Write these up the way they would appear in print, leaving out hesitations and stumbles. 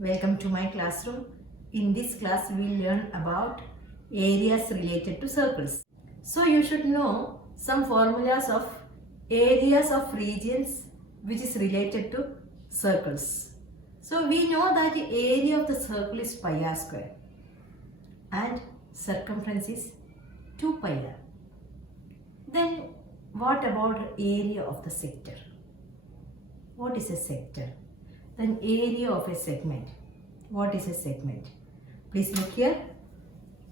Welcome to my classroom. In this class, we will learn about areas related to circles. So you should know some formulas of areas of regions which is related to circles. So we know that the area of the circle is pi r square and circumference is 2 pi r. Then what about area of the sector? What is a sector? Then area of a segment. What is a segment? Please look here.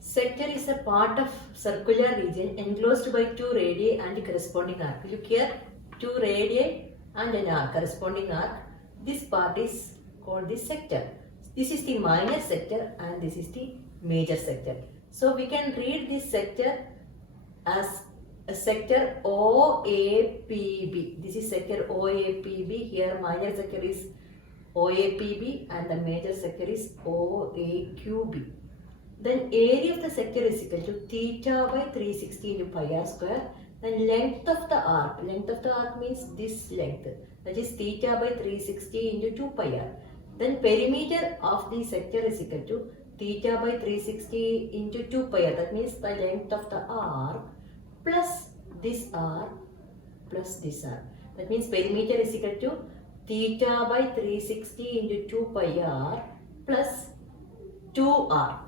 Sector is a part of circular region enclosed by two radii and corresponding arc. Look here, two radii and an arc, corresponding arc. This part is called the sector. This is the minor sector and this is the major sector. So we can read this sector as a sector OAPB. This is sector OAPB. Here minor sector is OAPB and the major sector is OAQB. Then area of the sector is equal to theta by 360 into pi r square. Then length of the arc. Length of the arc means this length. That is theta by 360 into 2 pi r. Then perimeter of the sector is equal to theta by 360 into 2 pi r. That means the length of the arc plus this arc plus this arc. That means perimeter is equal to theta by 360 into 2 pi r plus 2r,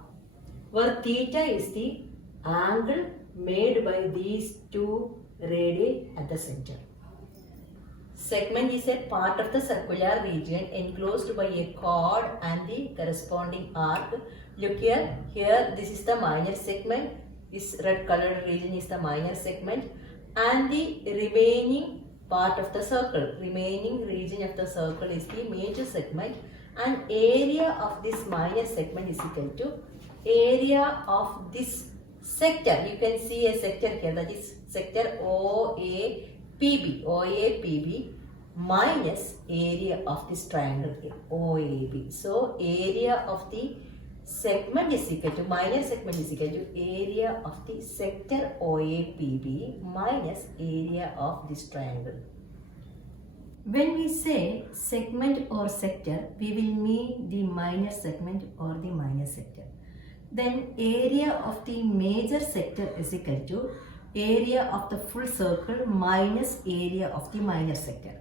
where theta is the angle made by these two radii at the center. Segment is a part of the circular region enclosed by a chord and the corresponding arc. Look here, this is the minor segment. This red colored region is the minor segment and the remaining part of the circle, remaining region of the circle is the major segment, and area of this minor segment is equal to area of this sector. You can see a sector here, that is sector OAPB minus area of this triangle here, OAB. So area of the segment is equal to, minor segment is equal to area of the sector OAPB minus area of this triangle. When we say segment or sector, we will mean the minor segment or the minor sector. Then area of the major sector is equal to area of the full circle minus area of the minor sector.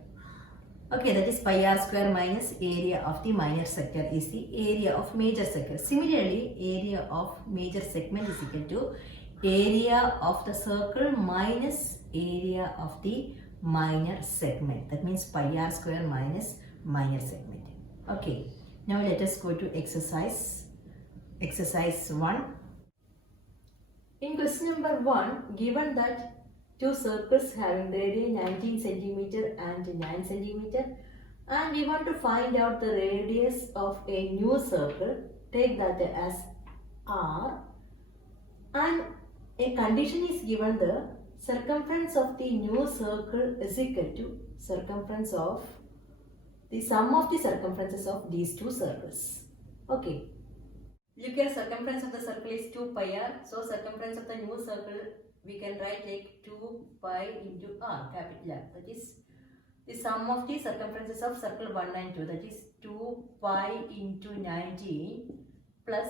Okay, that is pi r square minus area of the minor sector is the area of major sector. Similarly, area of major segment is equal to area of the circle minus area of the minor segment. That means pi r square minus minor segment. Okay, now let us go to exercise 1. In question number 1, given that two circles having radii 19 cm and 9 cm, and we want to find out the radius of a new circle, take that as r, and a condition is given, the circumference of the new circle is equal to circumference of the sum of the circumferences of these two circles. Okay. Look here, circumference of the circle is 2 pi r. So circumference of the new circle we can write like 2 pi into r, capital R. That is the sum of the circumferences of circle 1 and 2. That is 2 pi into 19 plus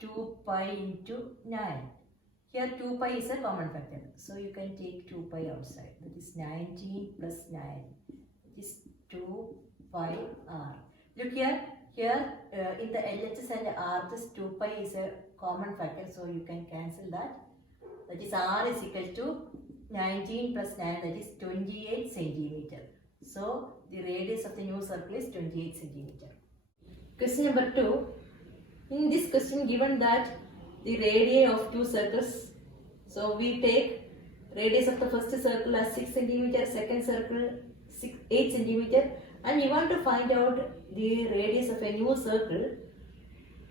2 pi into 9. Here 2 pi is a common factor. So you can take 2 pi outside. That is 19 plus 9. That is 2 pi r. Look here. In the LHS and RHS, 2 pi is a common factor, so you can cancel that. That is r is equal to 19 plus 9, that is 28 centimeter. So the radius of the new circle is 28 centimeter. Question number 2. In this question, given that the radii of two circles, so we take radius of the first circle as 6 centimeter, second circle 8 centimeter, and we want to find out the radius of a new circle.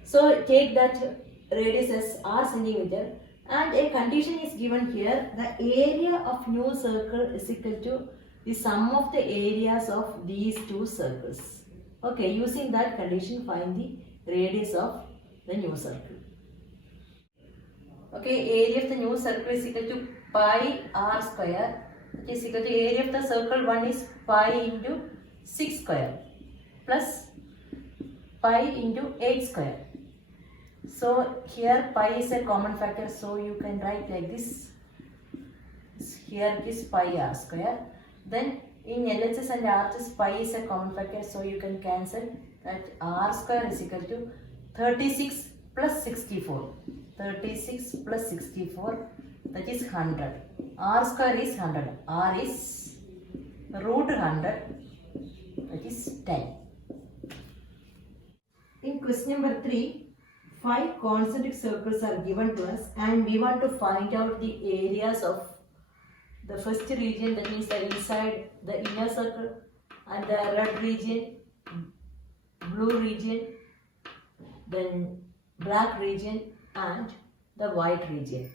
So take that radius as r centimeter, and a condition is given here, the area of new circle is equal to the sum of the areas of these two circles. Okay, using that condition, find the radius of the new circle. Okay, area of the new circle is equal to pi r square, which is equal to area of the circle 1 is pi into 6 square plus pi into 8 square. So here pi is a common factor, so you can write like this. Here is pi r square. Then in LHS and RHS pi is a common factor, so you can cancel that. R square is equal to 36 plus 64. 36 plus 64, that is 100. R square is 100. R is root 100, that is 10. In question number 3, 5 concentric circles are given to us and we want to find out the areas of the first region, that means the inside, the inner circle, and the red region, blue region, then black region and the white region.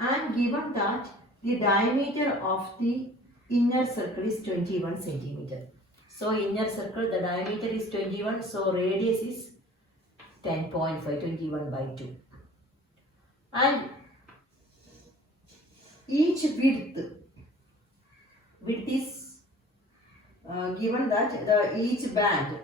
And given that the diameter of the inner circle is 21 centimeter. So inner circle, the diameter is 21, so radius is 10.5, 21 by 2. And each width is given that each band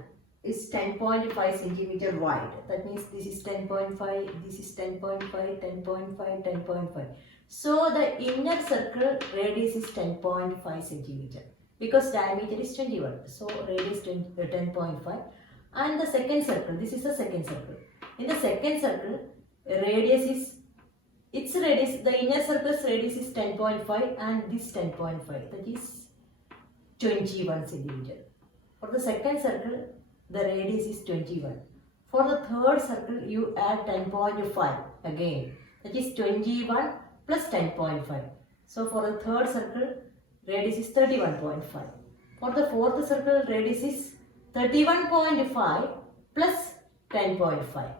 is 10.5 centimeter wide. That means this is 10.5, this is 10.5, 10.5, 10.5. So the inner circle radius is 10.5 centimeter because diameter is 21. So radius 10.5. And the second circle, this is the second circle. In the second circle, radius is, its radius, the inner circle's radius is 10.5 and this 10.5, that is 21 centimeter. For the second circle, the radius is 21. For the third circle, you add 10.5 again, that is 21 plus 10.5. So for the third circle, radius is 31.5. For the fourth circle, radius is 31.5 plus 10.5,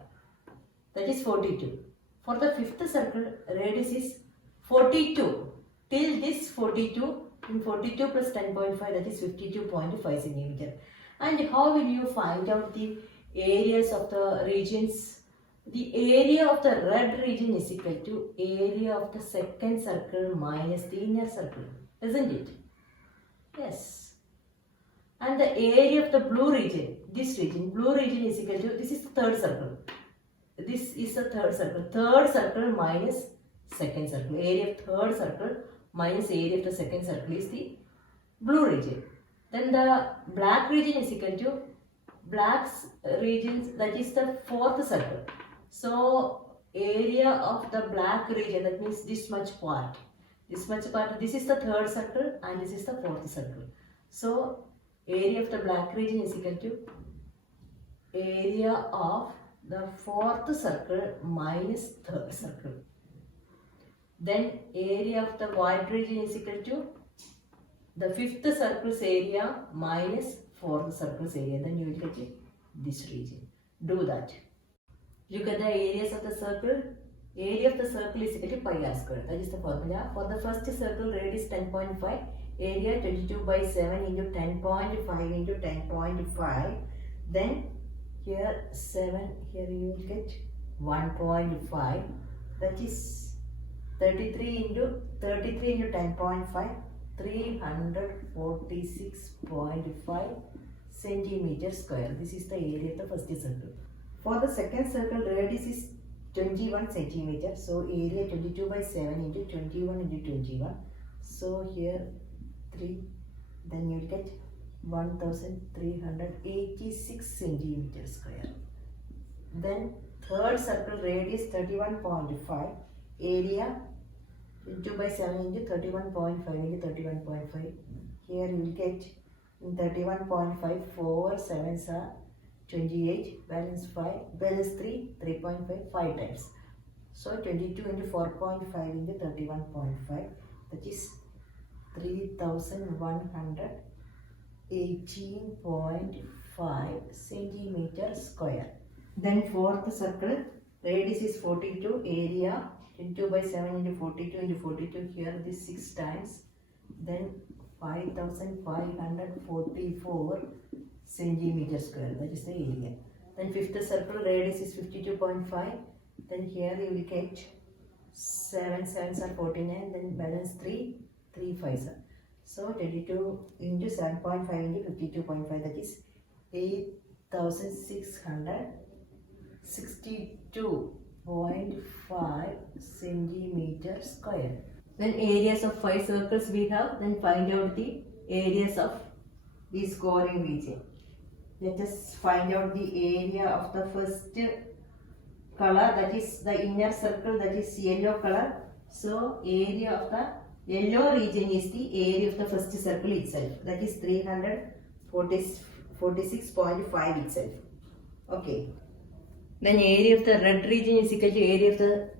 that is 42. For the fifth circle, radius is 42. Till this 42, in 42 plus 10.5, that is 52.5 centimeter. And how will you find out the areas of the regions? The area of the red region is equal to area of the second circle minus the inner circle, isn't it? Yes. And the area of the blue region, this region, blue region is equal to, this is the third circle. This is the third circle. Third circle minus second circle. Area of third circle minus area of the second circle is the blue region. Then the black region is equal to black region, that is the fourth circle. So area of the black region, that means this much part. This much part, this is the third circle and this is the fourth circle. So area of the black region is equal to area of the fourth circle minus third circle. Then area of the white region is equal to the fifth circle's area minus fourth circle's area. Then you will get this region. Do that. Look at the areas of the circle. Area of the circle is equal to pi r square. That is the formula. For the first circle, radius 10.5. Area 22 by 7 into 10.5 into 10.5. Then here 7, here you will get 1.5. That is 33 into 10.5, 346.5 centimeter square. This is the area of the first circle. For the second circle, radius is 21 centimeter. So area 22 by 7 into 21 into 21. So here 3, then you get 1386 centimeter square. Then third circle, radius 31.5, area 22 by 7 into 31.5 into 31.5. Here you will get in 31.5, 4 7s are 28, balance 5, balance 3, 3.5, 5 times. So 22 into 4.5 into 31.5, that is 3118.5 centimeter square. Then fourth circle, radius is 42, area 22 by 7 into 42 into 42, here this 6 times, then 5544 centimeter square, that is the area. Then fifth circle, radius is 52.5, then here you will get 7 7s are 49, then balance 3, 3 5s are. So 22 into 7.5 into 52.5, that is 8 1662.5 centimeter square. Then areas of 5 circles we have. Then find out the areas of the scoring region. Let us find out the area of the first color, that is the inner circle, that is yellow color. So area of the yellow region is the area of the first circle itself, that is 346.5 itself. Okay. Then area of the red region is equal to area of the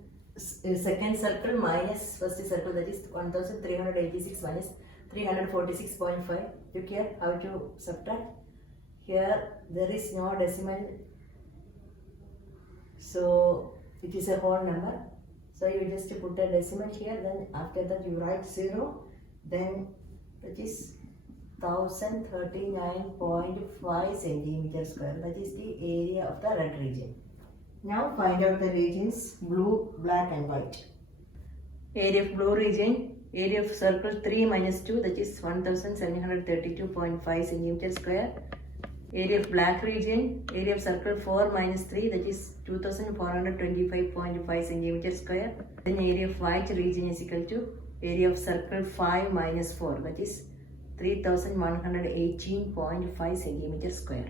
second circle minus first circle, that is 1386 minus 346.5. Look here how to subtract. Here there is no decimal, so it is a whole number. So you just put a decimal here, then after that you write 0, then that is 1039.5 centimeter square. That is the area of the red region. Now find out the regions blue, black and white. Area of blue region, area of circle 3 minus 2, that is 1732.5 centimeter square. Area of black region, area of circle 4 minus 3, that is 2425.5 centimeter square. Then area of white region is equal to area of circle 5 minus 4, that is 3118.5 centimeter square.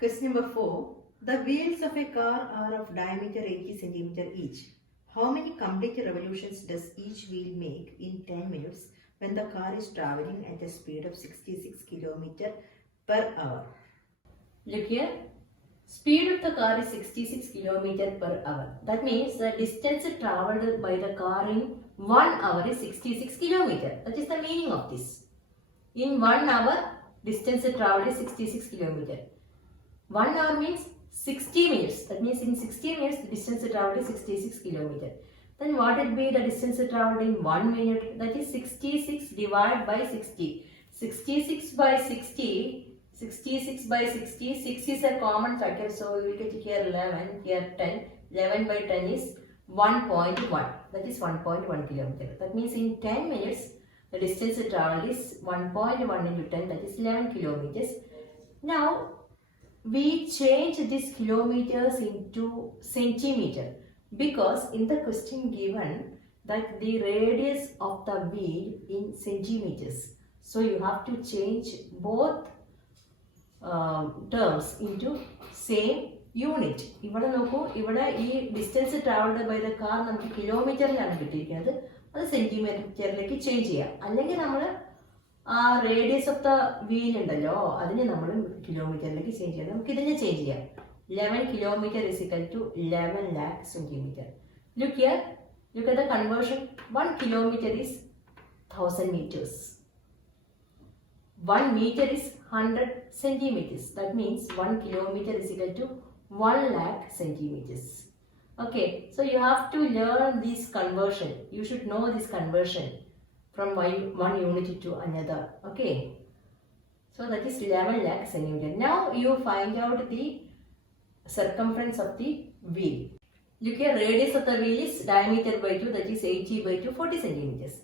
Question number 4. The wheels of a car are of diameter 80 centimeter each. How many complete revolutions does each wheel make in 10 minutes when the car is traveling at a speed of 66 km per hour? Look here. Speed of the car is 66 km per hour. That means the distance traveled by the car in 1 hour is 66 km. That is the meaning of this. In 1 hour, distance traveled is 66 km. 1 hour means 60 minutes. That means in 60 minutes, the distance traveled is 66 km. Then what will be the distance traveled in 1 minute? That is 66 divided by 60. 66 by 60. 66 by 60, 6 is a common factor, so we will get here 11, here 10. 11 by 10 is 1.1, that is 1.1 kilometer. That means in 10 minutes, the distance traveled is 1.1 into 10, that is 11 kilometers. Now, we change these kilometers into centimeter because in the question given that the radius of the wheel in centimeters. So, you have to change both terms into same unit. ഇവിടെ നോക്കൂ, ഇവിടെ ഈ distance travelled by the car നമുക്ക് കിലോമീറ്ററിലാണ് കിട്ടിയിരിക്കുന്നത്, അത് സെന്റിമീറ്ററിലേക്ക് change ചെയ്യാം. അല്ലെങ്കിൽ നമ്മൾ ആ റേഡിയസ് ഓഫ് ദ വീൽ ഉണ്ടല്ലോ അതിനെ നമ്മൾ കിലോമീറ്ററിലേക്ക് ചേഞ്ച് ചെയ്യാം. നമുക്ക് ഇതിനെ ചേഞ്ച് ചെയ്യാം. 11 kilometer is equal to 11 lakh centimeter. Look here, look at the conversion. 1 kilometer is 1000 meters. 1 meter is 100 centimeters. That means 1 kilometer is equal to 1 lakh centimeters. Okay, so you have to learn this conversion. You should know this conversion from one unit to another. Okay, so that is 11 lakh centimeter. Now you find out the circumference of the wheel. Look here, radius of the wheel is diameter by 2, that is 80 by 2, 40 centimeters.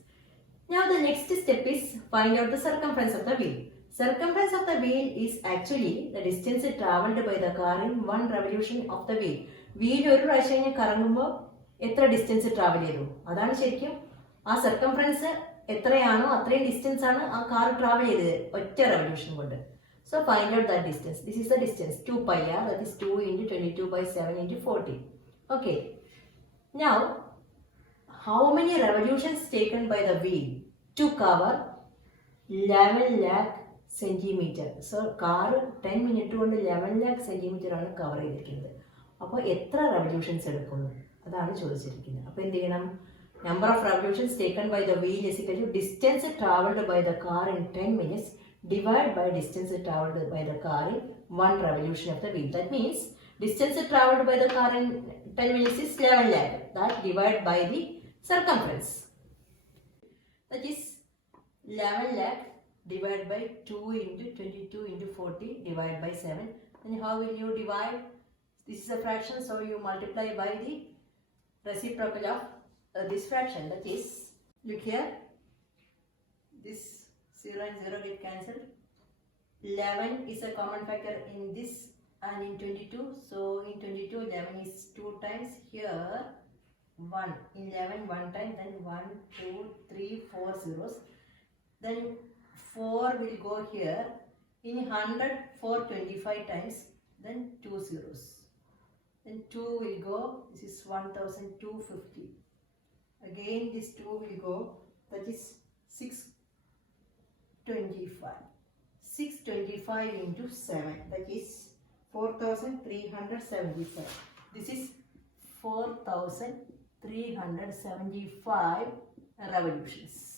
Now the next step is find out the circumference of the wheel. Circumference of the wheel is actually the distance traveled by the car in one revolution of the wheel. Wheel ഒരു പ്രാവശ്യം കറങ്ങുമ്പോൾ എത്ര distance travel ചെയ്തു അതാണ് ശരിക്കും ആ circumference എത്രയാണോ അത്രയും distance ആണ് ആ കാർ ട്രാവൽ ചെയ്തത് ഒറ്റ റെവല്യൂഷൻ കൊണ്ട്. So find out that distance. This is the distance 2 pi r, that is 2 into 22 by 7 into 40. Okay. Now how many revolutions taken by the wheel to cover 11 lakh centimeter? So car 10 minutes കൊണ്ട് 11 lakh centimeter ആണ് cover ചെയ്തിരിക്കുന്നത്. അപ്പോൾ എത്ര revolutions എടുക്കുന്നു അതാണ് ചോദിച്ചിരിക്കുന്നത്. അപ്പോൾ എന്ത് ചെയ്യണം? Number of revolutions taken by the wheel is equal to distance travelled by the car in 10 minutes divided by distance traveled by the car in one revolution of the wheel. That means distance traveled by the car in 10 minutes is 11 lakh. That divided by the circumference. That is 11 lakh divided by 2 into 22 into 40 divided by 7. Then how will you divide? This is a fraction, so you multiply by the reciprocal of this fraction. That is, look here, this 0 and 0 get cancelled. 11 is a common factor in this and in 22, so in 22 11 is 2 times, here 1 in 11 1 time, then 1 2 3 4 zeros, then 4 will go here, in 100 4 25 times, then 2 zeros, then 2 will go, this is 1250, again this 2 will go, that is 625. 625 into 7, that is 4375. This is 4375 revolutions.